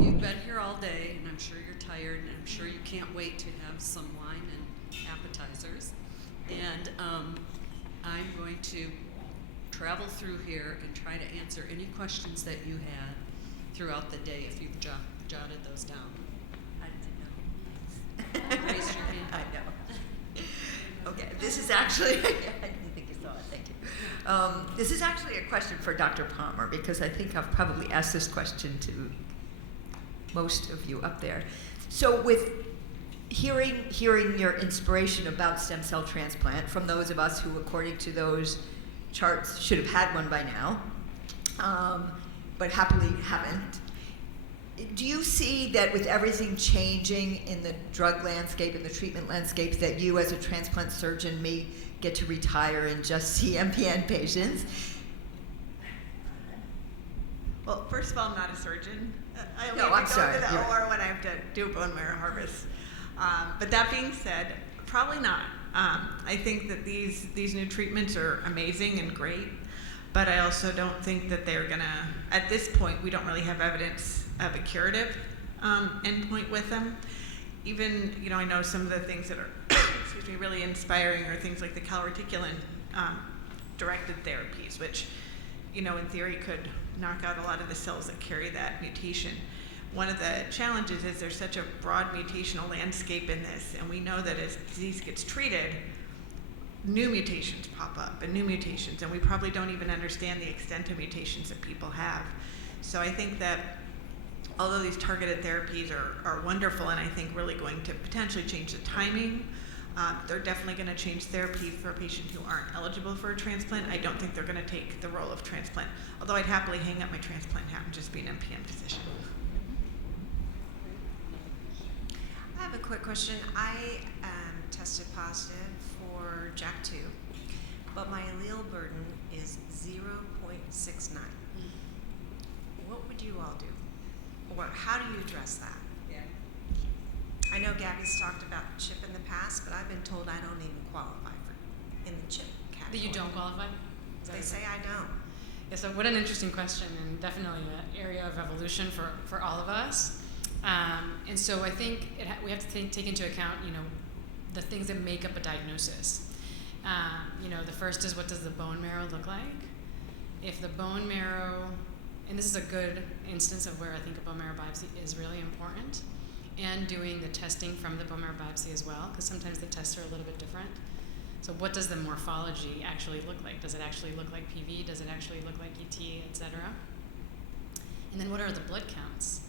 You've been here all day, and I'm sure you're tired, and I'm sure you can't wait to have some wine and appetizers. And I'm going to travel through here and try to answer any questions that you had throughout the day if you've jotted those down. I didn't know. Raise your hand. I know. Okay, this is actually, I didn't think you saw it, thank you. This is actually a question for Dr. Palmer, because I think I've probably asked this question to most of you up there. So with hearing your inspiration about stem cell transplant from those of us who, according to those charts, should have had one by now, but happily haven't, do you see that with everything changing in the drug landscape and the treatment landscape that you as a transplant surgeon may get to retire and just see MPN patients? Well, first of all, I'm not a surgeon. I only No, have I'm to go sorry. to the You're OR when I have to do a bone marrow harvest. But that being said, probably not. I think that these new treatments are amazing and great, but I also don't think that they're gonna, at this point, we don't really have evidence of a curative endpoint with them. Even, I know some of the things that are, excuse me, really inspiring are things like the calreticulin directed therapies, which, in theory could knock out a lot of the cells that carry that mutation. One of the challenges is there's such a broad mutational landscape in this, and we know that as disease gets treated, new mutations pop up and new mutations, and we probably don't even understand the extent of mutations that people have. So I think that although these targeted therapies are wonderful and I think really going to potentially change the timing, they're definitely going to change therapy for patients who aren't eligible for a transplant. I don't think they're going to take the role of transplant, although I'd happily hang up my transplant hat and just be an MPN physician. I have a quick question. I tested positive for JAK2, but my allele burden is 0.69. What would you all do? Or how do you address that? Yeah. I know Gabby's talked about CHIP in the past, but I've been told I don't even qualify for in the CHIP category. That you don't qualify? They say I don't. Yeah, so what an interesting question, and definitely an area of evolution for all of us. And so I think we have to take into account, the things that make up a diagnosis. The first is, what does the bone marrow look like? If the bone marrow, and this is a good instance of where I think a bone marrow biopsy is really important, and doing the testing from the bone marrow biopsy as well, because sometimes the tests are a little bit different. So what does the morphology actually look like? Does it actually look like PV? Does it actually look like ET, et cetera? And then what are the blood counts?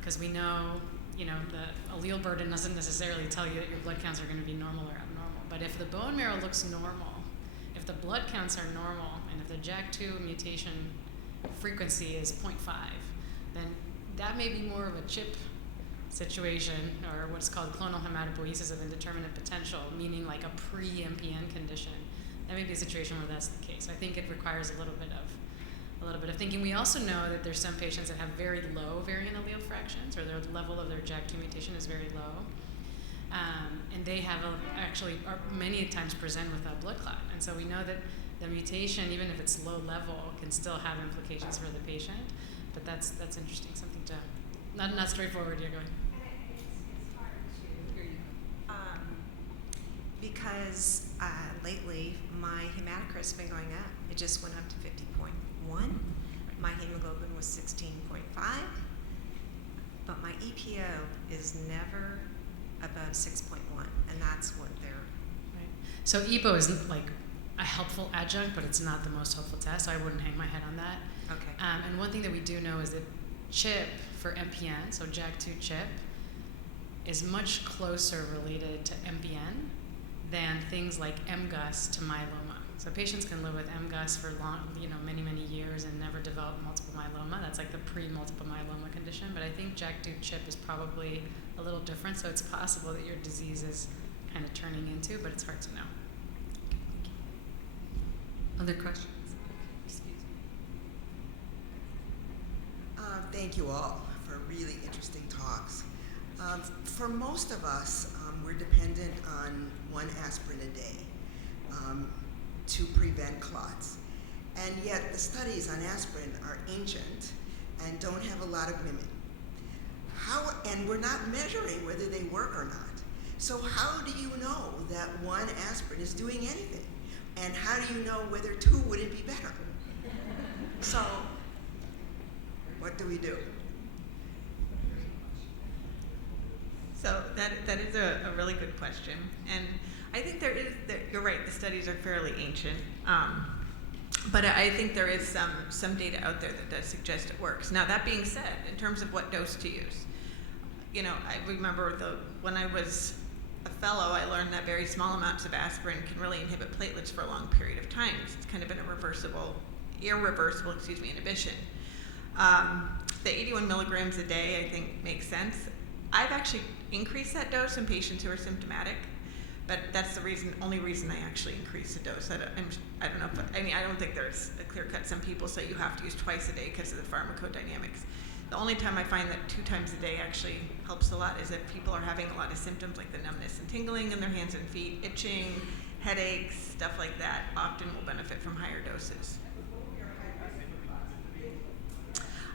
Because we know, the allele burden doesn't necessarily tell you that your blood counts are going to be normal or abnormal. But if the bone marrow looks normal, if the blood counts are normal, and if the JAK2 mutation frequency is 0.5, then that may be more of a CHIP situation, or what's called clonal hematopoiesis of indeterminate potential, meaning like a pre-MPN condition. That may be a situation where that's the case. I think it requires a little bit of thinking. We also know that there's some patients that have very low variant allele fractions, or their level of their JAK2 mutation is very low, and they have actually many times present with a blood clot. And so we know that the mutation, even if it's low level, can still have implications for the patient. But that's interesting, something to not straightforward. You're going. It's hard to hear you. Because lately my hematocrit's been going up. It just went up to 50.1. My hemoglobin was 16.5, but my EPO is never above 6.1, and that's what they're. Right. So EPO is like a helpful adjunct, but it's not the most helpful test, so I wouldn't hang my head on that. Okay. And one thing that we do know is that CHIP for MPN, so JAK2 CHIP, is much closer related to MPN than things like MGUS to myeloma. So patients can live with MGUS for many, many years and never develop multiple myeloma. That's like the pre-multiple myeloma condition. But I think JAK2 CHIP is probably a little different, so it's possible that your disease is kind of turning into, but it's hard to know. Other questions? Excuse me. Thank you all for really interesting talks. For most of us, we're dependent on one aspirin a day to prevent clots. And yet the studies on aspirin are ancient and don't have a lot of women And we're not measuring whether they work or not. So how do you know that one aspirin is doing anything? And how do you know whether 2 wouldn't be better? So what do we do? So that is a really good question, and I think you're right. The studies are fairly ancient, but I think there is some data out there that does suggest it works. Now that being said, in terms of what dose to use, I remember when I was a fellow, I learned that very small amounts of aspirin can really inhibit platelets for a long period of time. It's kind of been a irreversible inhibition. The 81 milligrams a day, I think, makes sense. I've actually increased that dose in patients who are symptomatic, but that's the only reason I actually increase the dose. I don't know. I don't think there's a clear cut. Some people say you have to use twice a day because of the pharmacodynamics. The only time I find that 2 times a day actually helps a lot is if people are having a lot of symptoms like the numbness and tingling in their hands and feet, itching, headaches, stuff like that. Often will benefit from higher doses.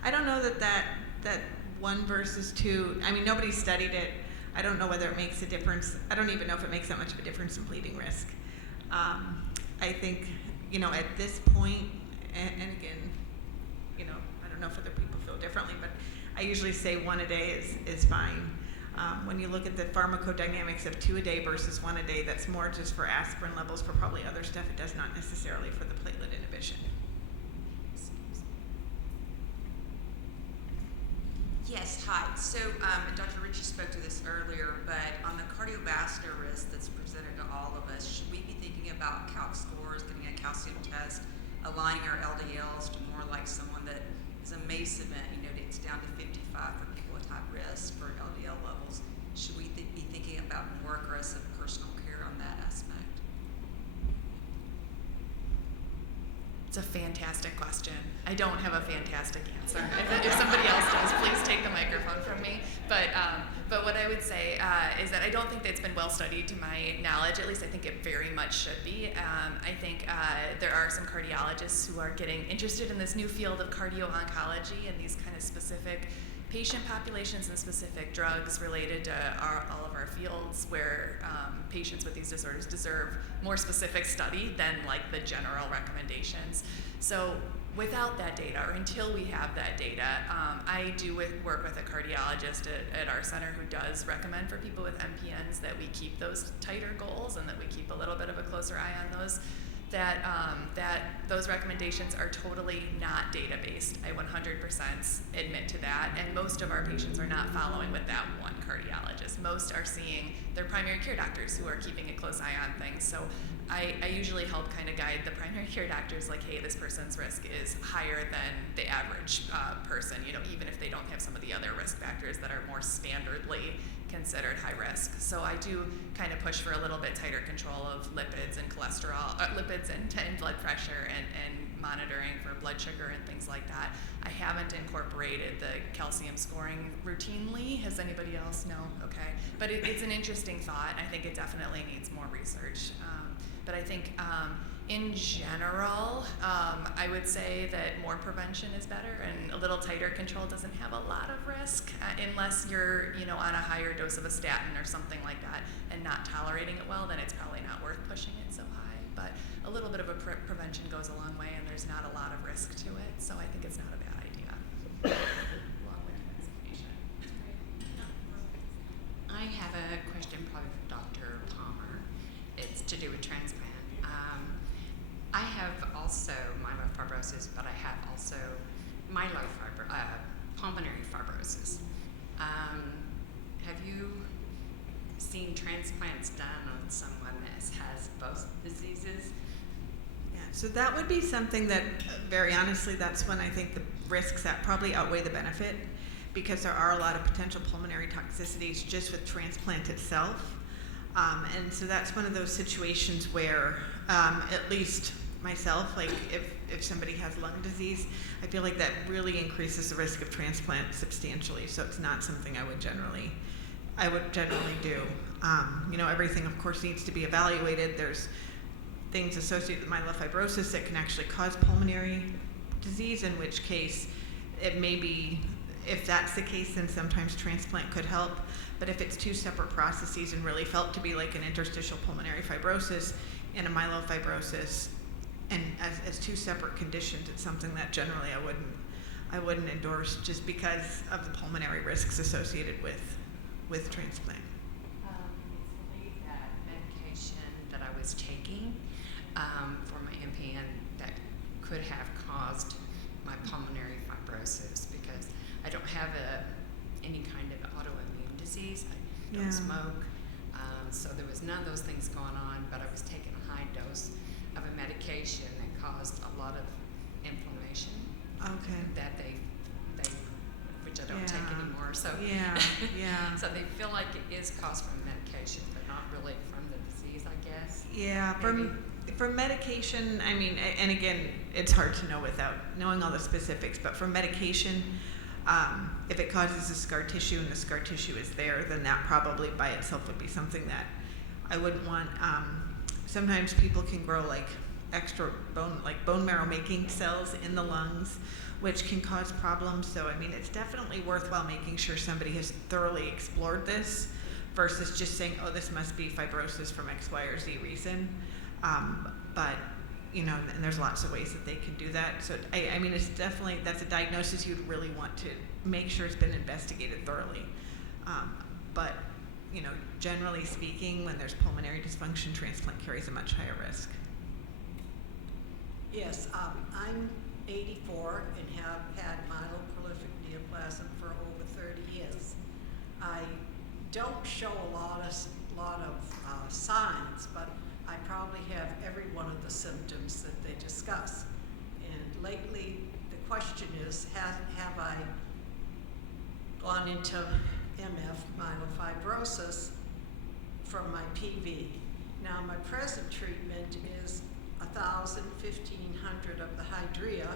I don't know that 1 versus 2. I mean, nobody studied it. I don't know whether it makes a difference. I don't even know if it makes that much of a difference in bleeding risk. I think, at this point, and again, I don't know if other people feel differently, but I usually say 1 a day is fine. When you look at the pharmacodynamics of 2 a day versus 1 a day, that's more just for aspirin levels. For probably other stuff, it does not necessarily for the platelet inhibition. Yes, hi. So Dr. Ritchie spoke to this earlier, but on the cardiovascular risk that's presented to all of us, should we be thinking about calc scores, getting a calcium test, aligning our LDLs to more like someone that is a MACE event, it's down to 55 for people with high risk for LDL levels? Should we be thinking about more aggressive personal care on that aspect? It's a fantastic question. I don't have a fantastic answer. If somebody else does, please take the microphone from me. But what I would say is that I don't think that it's been well studied to my knowledge. At least I think it very much should be. I think there are some cardiologists who are getting interested in this new field of cardio-oncology and these kind of specific patient populations and specific drugs related to all of our fields where patients with these disorders deserve more specific study than like the general recommendations. So without that data, or until we have that data, I do work with a cardiologist at our center who does recommend for people with MPNs that we keep those tighter goals and that we keep a little bit of a closer eye on those. That those recommendations are totally not data-based. I 100% admit to that, and most of our patients are not following with that one cardiologist. Most are seeing their primary care doctors who are keeping a close eye on things. So I usually help kind of guide the primary care doctors like, hey, this person's risk is higher than the average person, even if they don't have some of the other risk factors that are more standardly considered high risk. So I do kind of push for a little bit tighter control of lipids and cholesterol, lipids and blood pressure and monitoring for blood sugar and things like that. I haven't incorporated the calcium scoring routinely. Has anybody else? No? Okay. But it's an interesting thought. I think it definitely needs more research. But I think in general, I would say that more prevention is better, and a little tighter control doesn't have a lot of risk unless you're, on a higher dose of a statin or something like that and not tolerating it well. Then it's probably not worth pushing it so high. But a little bit of a prevention goes a long way, and there's not a lot of risk to it. So I think it's not a bad idea. Long-winded explanation. I have a question probably for Dr. Palmer. It's to do with transplant. I have also myelofibrosis, but I have also pulmonary fibrosis. Have you seen transplants done on someone that has both diseases? Yeah, so that would be something that, very honestly, that's when I think the risks that probably outweigh the benefit, because there are a lot of potential pulmonary toxicities just with transplant itself. And so that's one of those situations where, at least myself, like if somebody has lung disease, I feel like that really increases the risk of transplant substantially. So it's not something I would generally do. Everything of course needs to be evaluated. There's things associated with myelofibrosis that can actually cause pulmonary disease, in which case it may be if that's the case, then sometimes transplant could help. But if it's two separate processes and really felt to be like an interstitial pulmonary fibrosis and a myelofibrosis, and as two separate conditions, it's something that generally I wouldn't endorse just because of the pulmonary risks associated with transplant. It's believed that medication that I was taking for my MPN that could have caused my pulmonary fibrosis because I don't have any kind of autoimmune disease. I don't smoke. So there was none of those things going on, but I was taking a high dose of a medication that caused a lot of inflammation. Okay. That they which I don't take anymore. So so they feel like it is caused from medication, but not really from the disease, I guess. Yeah, Maybe. for medication, I mean, and again, it's hard to know without knowing all the specifics, but for medication, if it causes a scar tissue and the scar tissue is there, then that probably by itself would be something that I wouldn't want. Sometimes people can grow like extra bone marrow making cells in the lungs, which can cause problems. So I mean, it's definitely worthwhile making sure somebody has thoroughly explored this versus just saying, oh, this must be fibrosis from X, Y, or Z reason. But you know, and there's lots of ways that they can do that. So I mean, it's definitely, that's a diagnosis you'd really want to make sure it's been investigated thoroughly. But you know, generally speaking, when there's pulmonary dysfunction, transplant carries a much higher risk. Yes, I'm 84 and have had myeloprolific neoplasm for over 30 years. I don't show a lot of signs, but I probably have every one of the symptoms that they discuss. And lately, the question is, have I gone into MF, myelofibrosis, from my PV? Now, my present treatment is 1,000, 1,500 of the Hydrea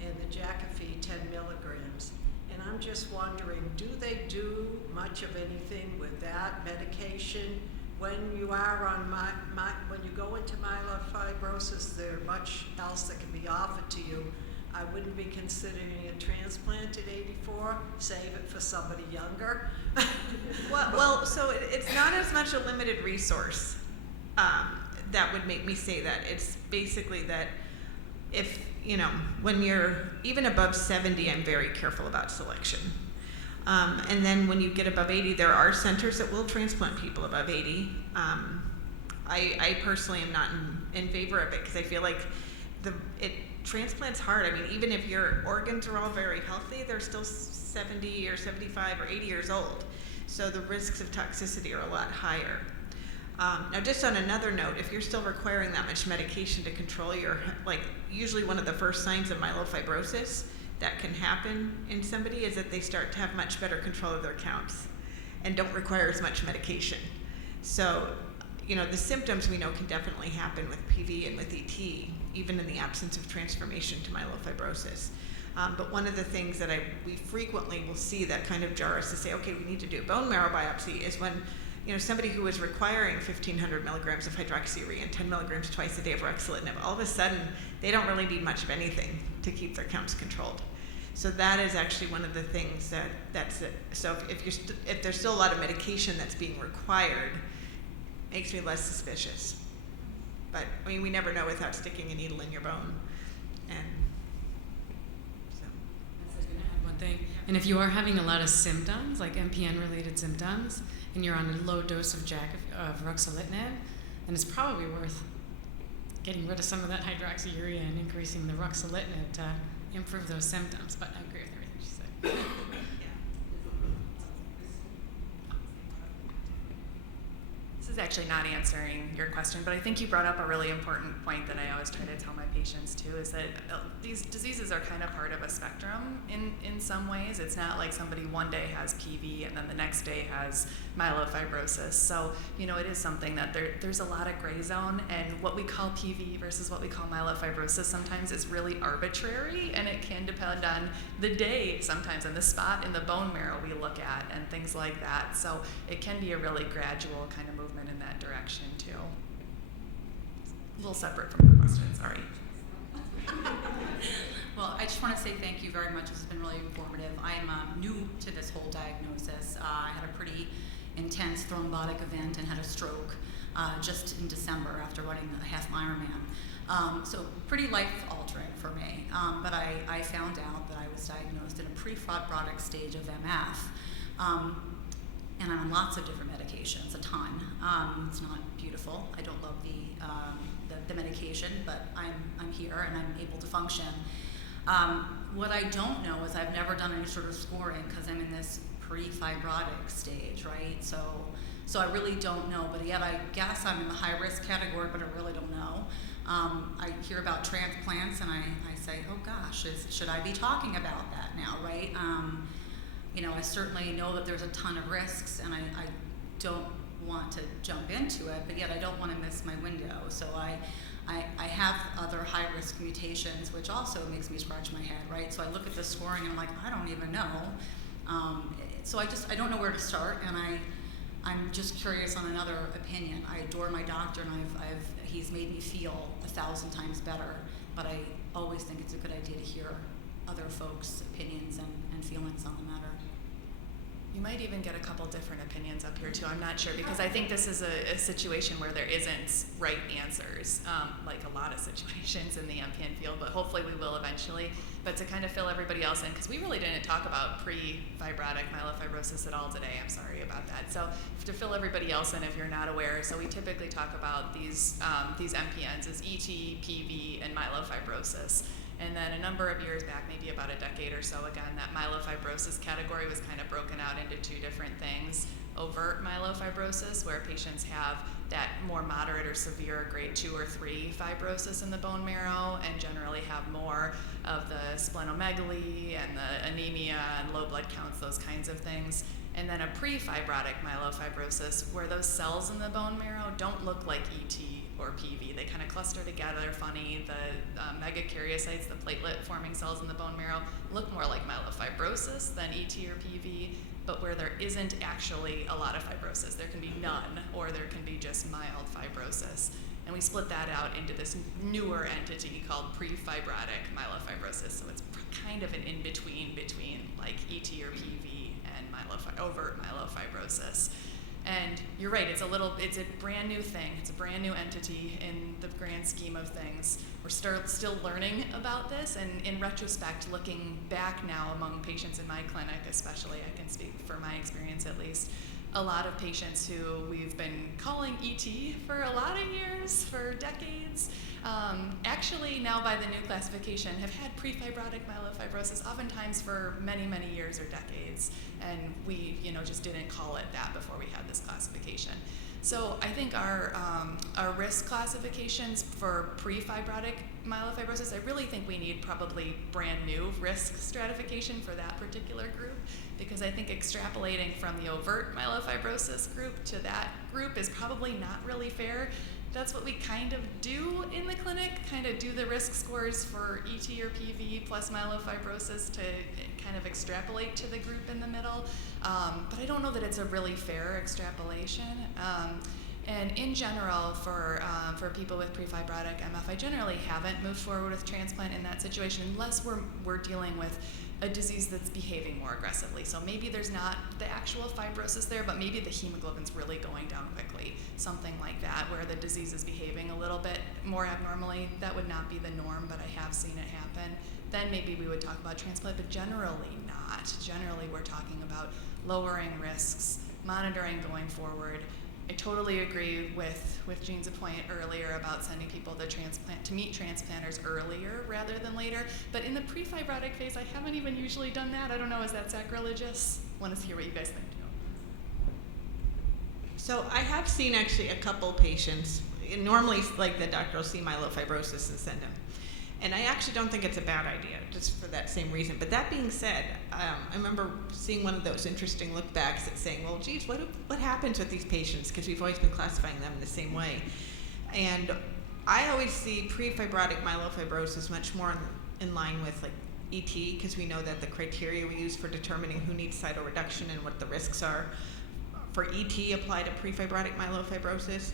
and the Jakafi 10 milligrams. And I'm just wondering, do they do much of anything with that medication? When you are on when you go into myelofibrosis, there's much else that can be offered to you. I wouldn't be considering a transplant at 84. Save it for somebody younger. Well, so it's not as much a limited resource. That would make me say that. It's basically that if, you know, when you're even above 70, I'm very careful about selection. And then when you get above 80, there are centers that will transplant people above 80. I personally am not in favor of it because I feel like transplant's hard. I mean, even if your organs are all very healthy, they're still 70 or 75 or 80 years old. So the risks of toxicity are a lot higher. Now, just on another note, if you're still requiring that much medication to control usually one of the first signs of myelofibrosis that can happen in somebody is that they start to have much better control of their counts and don't require as much medication. So, you know, the symptoms we know can definitely happen with PV and with ET, even in the absence of transformation to myelofibrosis. But one of the things that we frequently will see that kind of jar us to say, okay, we need to do a bone marrow biopsy is when, you know, somebody who was requiring 1,500 milligrams of hydroxyurea and 10 milligrams twice a day of ruxolitinib, all of a sudden, they don't really need much of anything to keep their counts controlled. So that is actually one of the things that's it. So if there's still a lot of medication that's being required, it makes me less suspicious. But I mean, we never know without sticking a needle in your bone. And so. I was going to add one thing. And if you are having a lot of symptoms, like MPN-related symptoms, and you're on a low dose of ruxolitinib, then it's probably worth getting rid of some of that hydroxyurea and increasing the ruxolitinib to improve those symptoms. But I agree with everything she said. This is actually not answering your question, but I think you brought up a really important point that I always try to tell my patients too, is that these diseases are kind of part of a spectrum in some ways. It's not like somebody one day has PV and then the next day has myelofibrosis. So, you know, it is something that there's a lot of gray zone, and what we call PV versus what we call myelofibrosis sometimes is really arbitrary, and it can depend on the day sometimes and the spot in the bone marrow we look at and things like that. So it can be a really gradual kind of movement in that direction too. A little separate from the question, sorry. Well, I just want to say thank you very much. This has been really informative. I'm new to this whole diagnosis. I had a pretty intense thrombotic event and had a stroke just in December after running a half Ironman. So pretty life-altering for me. But I found out that I was diagnosed in a pre-fibrotic stage of MF. And I'm on lots of different medications, a ton. It's not beautiful. I don't love the medication, but I'm here and I'm able to function. What I don't know is I've never done any sort of scoring because I'm in this pre-fibrotic stage, right? So I really don't know, but yet I guess I'm in the high risk category, but I really don't know. I hear about transplants and I say, oh gosh, should I be talking about that now, right? I certainly know that there's a ton of risks and I don't want to jump into it, but yet I don't want to miss my window. So I have other high risk mutations, which also makes me scratch my head, right? So I look at the scoring and I'm like, I don't even know. So I don't know where to start, and I'm just curious on another opinion. I adore my doctor, and he's made me feel 1,000 times better, but I always think it's a good idea to hear other folks' opinions and feelings on the matter. You might even get a couple different opinions up here too. I'm not sure, because I think this is a situation where there isn't right answers, like a lot of situations in the MPN field, but hopefully we will eventually. But to kind of fill everybody else in, because we really didn't talk about pre-fibrotic myelofibrosis at all today, I'm sorry about that. So to fill everybody else in, if you're not aware, so we typically talk about these MPNs as ET, PV, and myelofibrosis. And then a number of years back, maybe about a decade or so, again, that myelofibrosis category was kind of broken out into two different things. Overt myelofibrosis, where patients have that more moderate or severe grade 2 or 3 fibrosis in the bone marrow and generally have more of the splenomegaly and the anemia and low blood counts, those kinds of things. And then a pre-fibrotic myelofibrosis, where those cells in the bone marrow don't look like ET or PV. They kind of cluster together, they're funny. The megakaryocytes, the platelet-forming cells in the bone marrow, look more like myelofibrosis than ET or PV, but where there isn't actually a lot of fibrosis. There can be none, or there can be just mild fibrosis. And we split that out into this newer entity called pre-fibrotic myelofibrosis. So it's kind of an in-between between like ET or PV and overt myelofibrosis. And you're right, it's a brand new thing. It's a brand new entity in the grand scheme of things. We're still learning about this, and in retrospect, looking back now among patients in my clinic especially, I can speak for my experience at least, a lot of patients who we've been calling ET for a lot of years, for decades, actually now by the new classification have had pre-fibrotic myelofibrosis oftentimes for many, many years or decades, and we just didn't call it that before we had this classification. So I think our risk classifications for pre-fibrotic myelofibrosis, I really think we need probably brand new risk stratification for that particular group, because I think extrapolating from the overt myelofibrosis group to that group is probably not really fair. That's what we kind of do in the clinic, kind of do the risk scores for ET or PV plus myelofibrosis to kind of extrapolate to the group in the middle. But I don't know that it's a really fair extrapolation. And in general, for people with pre-fibrotic MF, I generally haven't moved forward with transplant in that situation unless we're dealing with a disease that's behaving more aggressively. So maybe there's not the actual fibrosis there, but maybe the hemoglobin's really going down quickly, something like that, where the disease is behaving a little bit more abnormally. That would not be the norm, but I have seen it happen. Then maybe we would talk about transplant, but generally not. Generally, we're talking about lowering risks, monitoring going forward. I totally agree with Jean's point earlier about sending people to meet transplanters earlier rather than later. But in the pre-fibrotic phase, I haven't even usually done that. I don't know, is that sacrilegious? Want to hear what you guys think too. So I have seen actually a couple patients. Normally, like the doctor will see myelofibrosis and send them. And I actually don't think it's a bad idea, just for that same reason. But that being said, I remember seeing one of those interesting look backs at saying, well, geez, what happens with these patients? Because we've always been classifying them in the same way. And I always see pre-fibrotic myelofibrosis much more in line with like ET, because we know that the criteria we use for determining who needs cytoreduction and what the risks are for ET apply to pre-fibrotic myelofibrosis.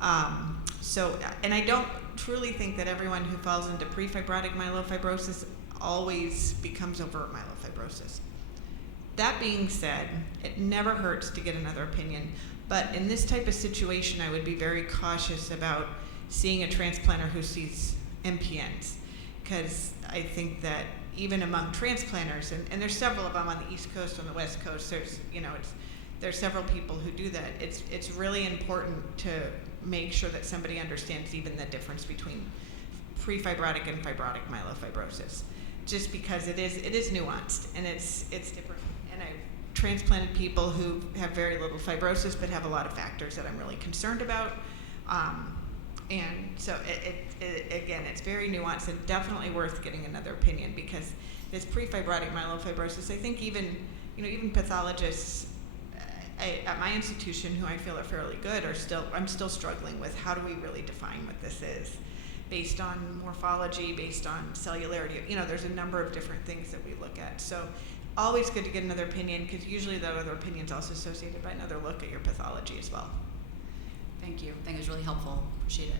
And I don't truly think that everyone who falls into pre-fibrotic myelofibrosis always becomes overt myelofibrosis. That being said, it never hurts to get another opinion, but in this type of situation, I would be very cautious about seeing a transplanter who sees MPNs, because I think that even among transplanters, and there's several of them on the East Coast, on the West Coast, there's several people who do that. It's really important to make sure that somebody understands even the difference between pre-fibrotic and fibrotic myelofibrosis, just because it is nuanced and it's different. And I've transplanted people who have very little fibrosis but have a lot of factors that I'm really concerned about. And so again, it's very nuanced and definitely worth getting another opinion, because this pre-fibrotic myelofibrosis, I think even pathologists at my institution, who I feel are fairly good, I'm still struggling with how do we really define what this is, based on morphology, based on cellularity. There's a number of different things that we look at. So always good to get another opinion, because usually the other opinion is also associated by another look at your pathology as well. Thank you. I think it was really helpful. Appreciate it.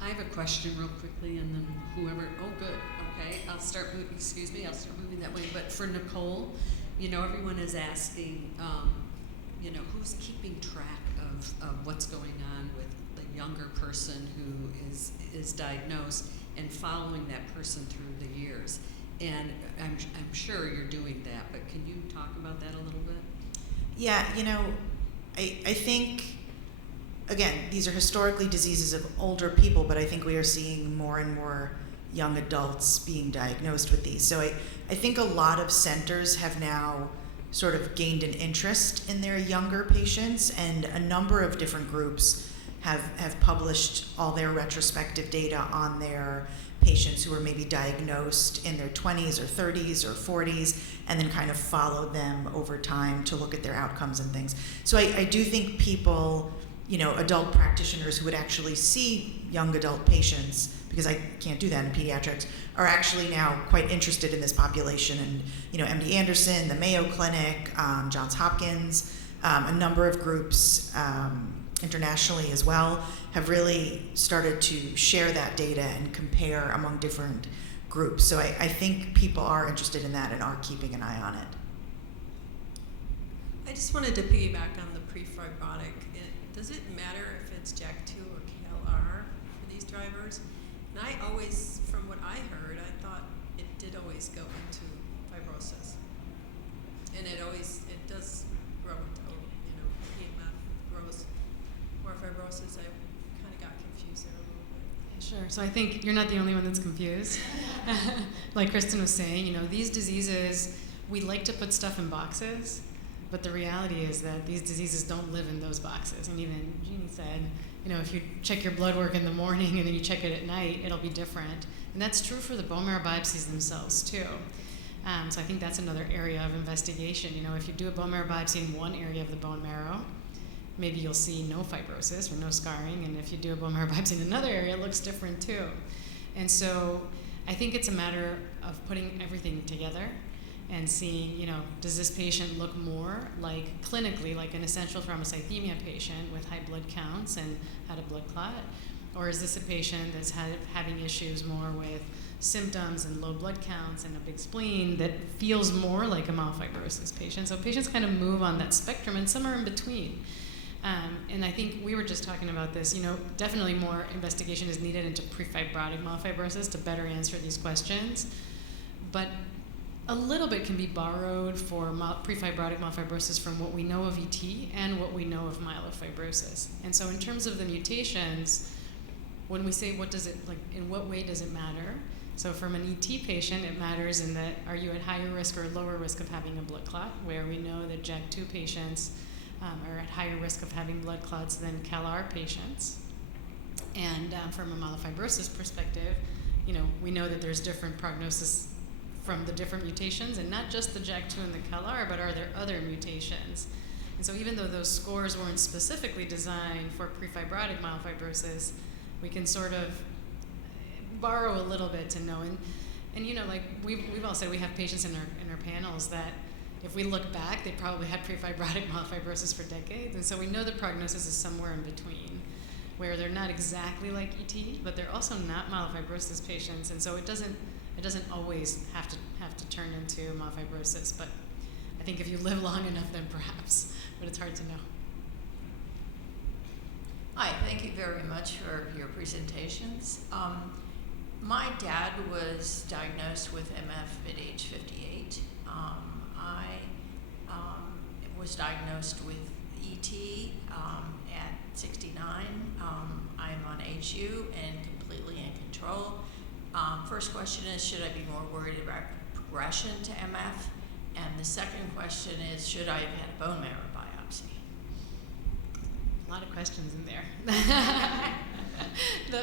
I have a question real quickly, and then whoever, oh good, okay, I'll start moving that way. But for Nicole, everyone is asking, who's keeping track of what's going on with the younger person who is diagnosed and following that person through the years. And I'm sure you're doing that, but can you talk about that a little bit? Yeah, I think, again, these are historically diseases of older people, but I think we are seeing more and more young adults being diagnosed with these. So I think a lot of centers have now sort of gained an interest in their younger patients, and a number of different groups have published all their retrospective data on their patients who were maybe diagnosed in their 20s or 30s or 40s, and then kind of followed them over time to look at their outcomes and things. So I do think people, adult practitioners who would actually see young adult patients, because I can't do that in pediatrics, are actually now quite interested in this population. And MD Anderson, the Mayo Clinic, Johns Hopkins, a number of groups internationally as well have really started to share that data and compare among different groups. So I think people are interested in that and are keeping an eye on it. I just wanted to piggyback on the pre-fibrotic. Does it matter if it's JAK2 or CalR for these drivers? And I always, from what I heard, I thought it did always go into fibrosis. And it does grow into, PMF grows more fibrosis. I kind of got confused there a little bit. Sure. So I think you're not the only one that's confused. Like Kristen was saying, these diseases, we like to put stuff in boxes, but the reality is that these diseases don't live in those boxes. And even Jeannie said, if you check your blood work in the morning and then you check it at night, it'll be different. And that's true for the bone marrow biopsies themselves too. So I think that's another area of investigation. If you do a bone marrow biopsy in one area of the bone marrow, maybe you'll see no fibrosis or no scarring. And if you do a bone marrow biopsy in another area, it looks different too. And so I think it's a matter of putting everything together and seeing, does this patient look more like clinically like an essential thrombocythemia patient with high blood counts and had a blood clot? Or is this a patient that's having issues more with symptoms and low blood counts and a big spleen that feels more like a myelofibrosis patient? So patients kind of move on that spectrum, and some are in between. And I think we were just talking about this, definitely more investigation is needed into pre-fibrotic myelofibrosis to better answer these questions. But a little bit can be borrowed for pre-fibrotic myelofibrosis from what we know of ET and what we know of myelofibrosis. And so in terms of the mutations, when we say in what way does it matter? So from an ET patient, it matters in that, are you at higher risk or lower risk of having a blood clot, where we know that JAK2 patients are at higher risk of having blood clots than CalR patients. And from a myelofibrosis perspective, we know that there's different prognosis from the different mutations, and not just the JAK2 and the CalR, but are there other mutations? And so even though those scores weren't specifically designed for pre-fibrotic myelofibrosis, we can sort of borrow a little bit to know. And like we've all said, we have patients in our panels that if we look back, they probably had pre-fibrotic myelofibrosis for decades. And so we know the prognosis is somewhere in between, where they're not exactly like ET, but they're also not myelofibrosis patients. And so it doesn't It doesn't always have to turn into myelofibrosis, but I think if you live long enough, then perhaps. But it's hard to know. Hi, thank you very much for your presentations. My dad was diagnosed with MF at age 58. I was diagnosed with ET at 69. I am on HU and completely in control. First question is, should I be more worried about progression to MF? And the second question is, should I have had a bone marrow biopsy? A lot of questions in there.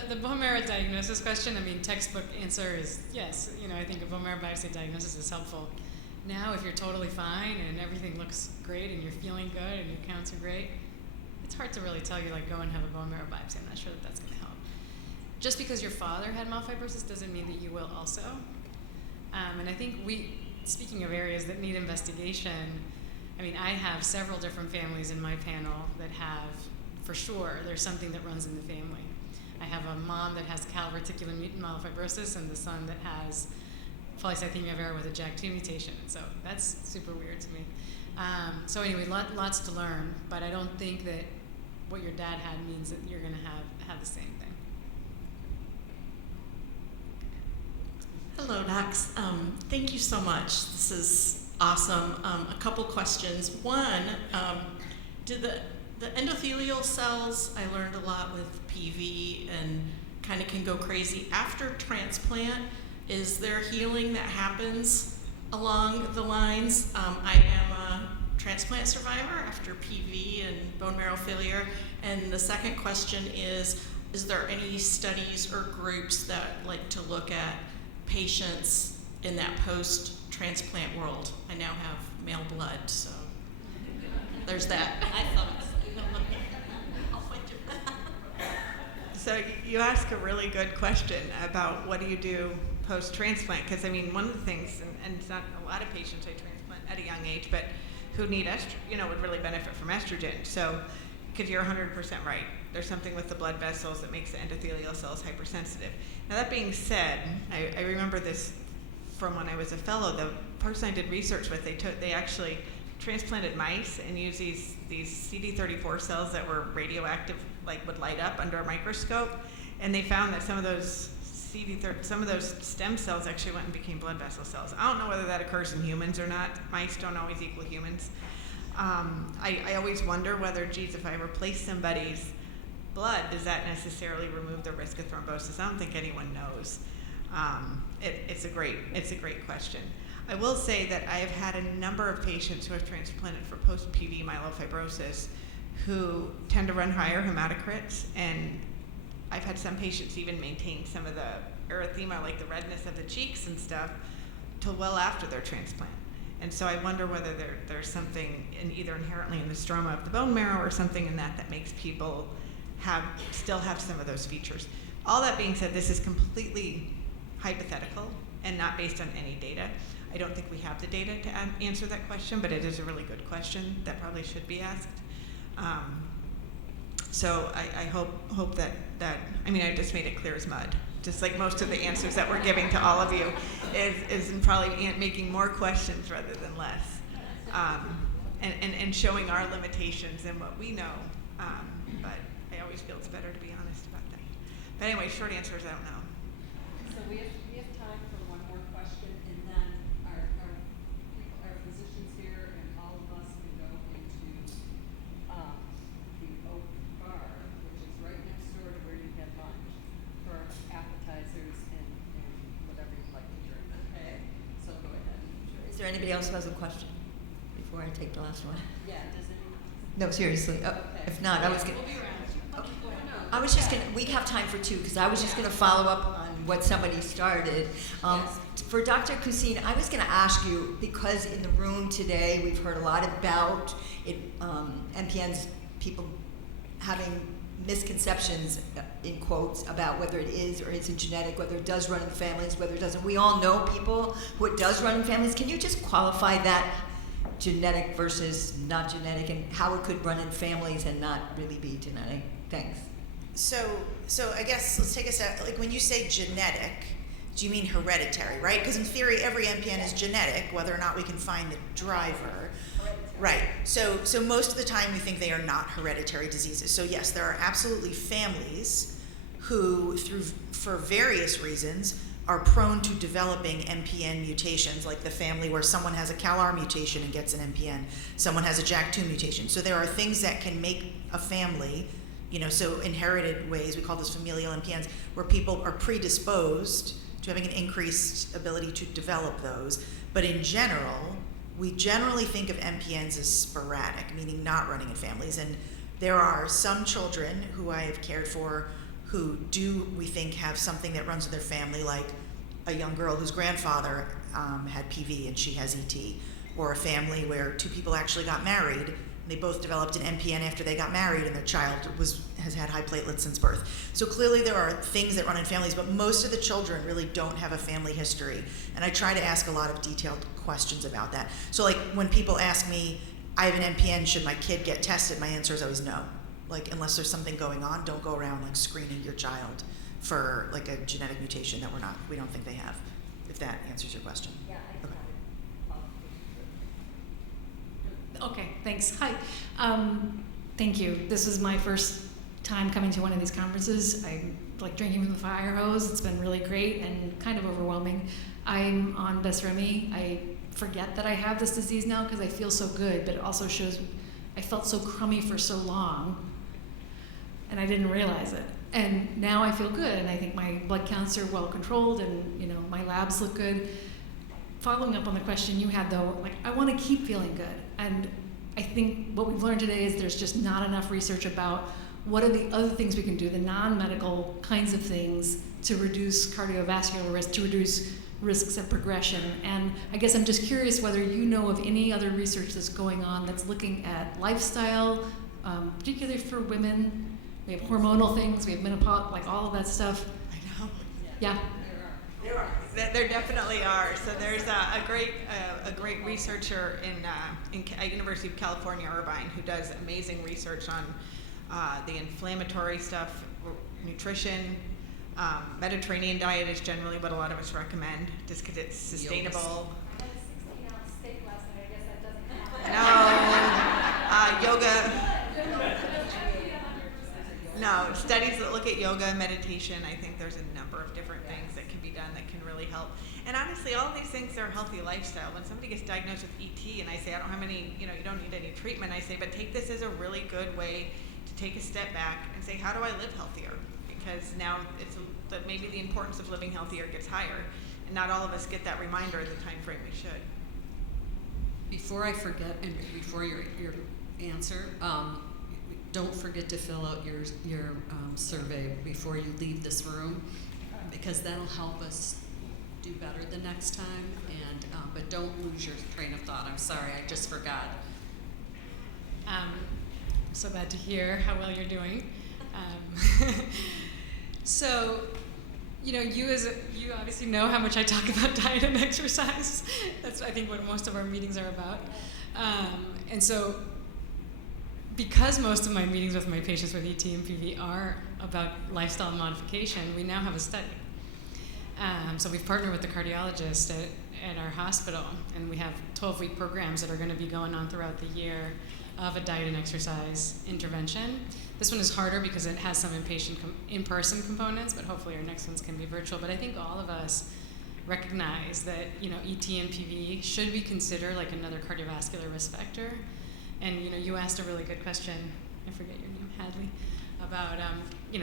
The bone marrow diagnosis question, I mean, textbook answer is yes. I think a bone marrow biopsy diagnosis is helpful. Now, if you're totally fine and everything looks great and you're feeling good and your counts are great, it's hard to really tell you, like, go and have a bone marrow biopsy. I'm not sure that that's going to help. Just because your father had myelofibrosis doesn't mean that you will also. And I think speaking of areas that need investigation, I mean, I have several different families in my panel that have, for sure, there's something that runs in the family. I have a mom that has calreticulin mutant myelofibrosis and the son that has polycythemia vera with a JAK2 mutation. So that's super weird to me. So anyway, lots to learn, but I don't think that what your dad had means that you're going to have the same thing. Hello, docs. Thank you so much. This is awesome. A couple questions. One, do the endothelial cells, I learned a lot with PV and kind of can go crazy after transplant. Is there healing that happens along the lines? I am a transplant survivor after PV and bone marrow failure. And the second question is there any studies or groups that like to look at patients in that post-transplant world? I now have male blood, so there's that. I thought. So you ask a really good question about what do you do post-transplant, because I mean, one of the things, and it's not a lot of patients I transplant at a young age, but who need estrogen, would really benefit from estrogen. So, because you're 100% right, there's something with the blood vessels that makes the endothelial cells hypersensitive. Now that being said, I remember this from when I was a fellow. The person I did research with, they actually transplanted mice and used these CD34 cells that were radioactive, like would light up under a microscope, and they found that some of those stem cells actually went and became blood vessel cells. I don't know whether that occurs in humans or not. Mice don't always equal humans. I always wonder whether, geez, if I replace somebody's blood, does that necessarily remove the risk of thrombosis? I don't think anyone knows. It's a great question. I will say that I have had a number of patients who have transplanted for post-PV myelofibrosis who tend to run higher hematocrits, and I've had some patients even maintain some of the erythema, like the redness of the cheeks and stuff, till well after their transplant. And so I wonder whether there's something either inherently in the stroma of the bone marrow or something in that makes people still have some of those features. All that being said, this is completely hypothetical and not based on any data. I don't think we have the data to answer that question, but it is a really good question that probably should be asked. So I hope that I mean, I just made it clear as mud. Just like most of the answers that we're giving to all of you is in probably making more questions rather than less, and showing our limitations and what we know. But I always feel it's better to be honest about that. But anyway, short answer is I don't know. So we have time for one more question, and then our physicians here and all of us can go into the oak bar, which is right next door to where you had lunch, for appetizers and whatever you'd like to drink. Okay? So go ahead. Is there anybody else who has a question before I take the last one? Yeah, does anyone? No, seriously. Oh, Okay. if not, I was going to. We'll be around. I was just we have time for two, because I was just going to follow up on what somebody started. Yes. For Dr. Cuisine, I was going to ask you, because in the room today we've heard a lot about MPNs, people having misconceptions, in quotes, about whether it is or isn't genetic, whether it does run in families, whether it doesn't. We all know people who it does run in families. Can you just qualify that, genetic versus not genetic, and how it could run in families and not really be genetic? Thanks. So I guess let's take a step. Like when you say genetic, do you mean hereditary, right? Because in theory, every MPN is genetic, whether or not we can find the driver. Right. So most of the time we think they are not hereditary diseases. So yes, there are absolutely families who, for various reasons, are prone to developing MPN mutations, like the family where someone has a CALR mutation and gets an MPN, someone has a JAK2 mutation. So there are things that can make a family, so inherited ways, we call this familial MPNs, where people are predisposed to having an increased ability to develop those. But in general, we generally think of MPNs as sporadic, meaning not running in families. And there are some children who I have cared for who do, we think, have something that runs in their family, like a young girl whose grandfather had PV and she has ET, or a family where two people actually got married and they both developed an MPN after they got married and their child has had high platelets since birth. So clearly there are things that run in families, but most of the children really don't have a family history. And I try to ask a lot of detailed questions about that. So like when people ask me, I have an MPN, should my kid get tested? My answer is always no. Like, unless there's something going on, don't go around like screening your child for like a genetic mutation that we don't think they have, if that answers your question. Yeah, Okay, thanks. Hi. Thank you. This is my first time coming to one of these conferences. I'm like drinking from the fire hose. It's been really great and kind of overwhelming. I'm on Besremi. I forget that I have this disease now because I feel so good, but it also shows I felt so crummy for so long and I didn't realize it. And now I feel good and I think my blood counts are well controlled and my labs look good. Following up on the question you had though, like I want to keep feeling good. And I think what we've learned today is there's just not enough research about what are the other things we can do, the non-medical kinds of things to reduce cardiovascular risk, to reduce risks of progression. And I guess I'm just curious whether you know of any other research that's going on that's looking at lifestyle, particularly for women. We have hormonal things, we have menopause, like all of that stuff. I know. Yeah. There definitely are. So there's a great researcher at University of California, Irvine, who does amazing research on the inflammatory stuff, nutrition. Mediterranean diet is generally what a lot of us recommend, just because it's sustainable. I had a 16-ounce steak last night. I guess that doesn't count. No, yoga. No, studies that look at yoga and meditation, I think there's a number of different things that can be done that can really help. And honestly, all these things are a healthy lifestyle. When somebody gets diagnosed with ET and I say, I don't have any, you don't need any treatment, I say, but take this as a really good way to take a step back and say, how do I live healthier? Because now that maybe the importance of living healthier gets higher, and not all of us get that reminder in the time frame we should. Before I forget, and before your answer, don't forget to fill out your survey before you leave this room, because that'll help us do better the next time. And but don't lose your train of thought. I'm sorry, I just forgot. I'm so glad to hear how well you're doing. So, you obviously know how much I talk about diet and exercise. That's, I think, what most of our meetings are about. And so, because most of my meetings with my patients with ET and PV are about lifestyle modification, we now have a study. So we've partnered with the cardiologist at our hospital, and we have 12-week programs that are going to be going on throughout the year of a diet and exercise intervention. This one is harder because it has some in-person components, but hopefully our next ones can be virtual. But I think all of us recognize that ET and PV should be considered like another cardiovascular risk factor. And you asked a really good question. I forget your name, Hadley, about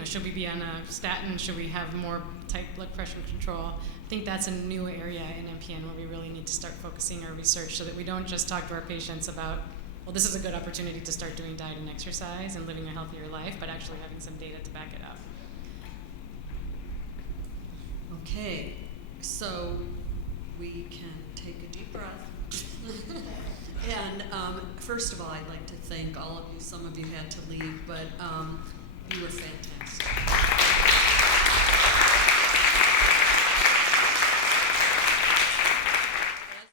should we be on a statin? Should we have more tight blood pressure control? I think that's a new area in MPN where we really need to start focusing our research so that we don't just talk to our patients about, well, this is a good opportunity to start doing diet and exercise and living a healthier life, but actually having some data to back it up. Okay, so we can take a deep breath. And first of all, I'd like to thank all of you. Some of you had to leave, but you were fantastic.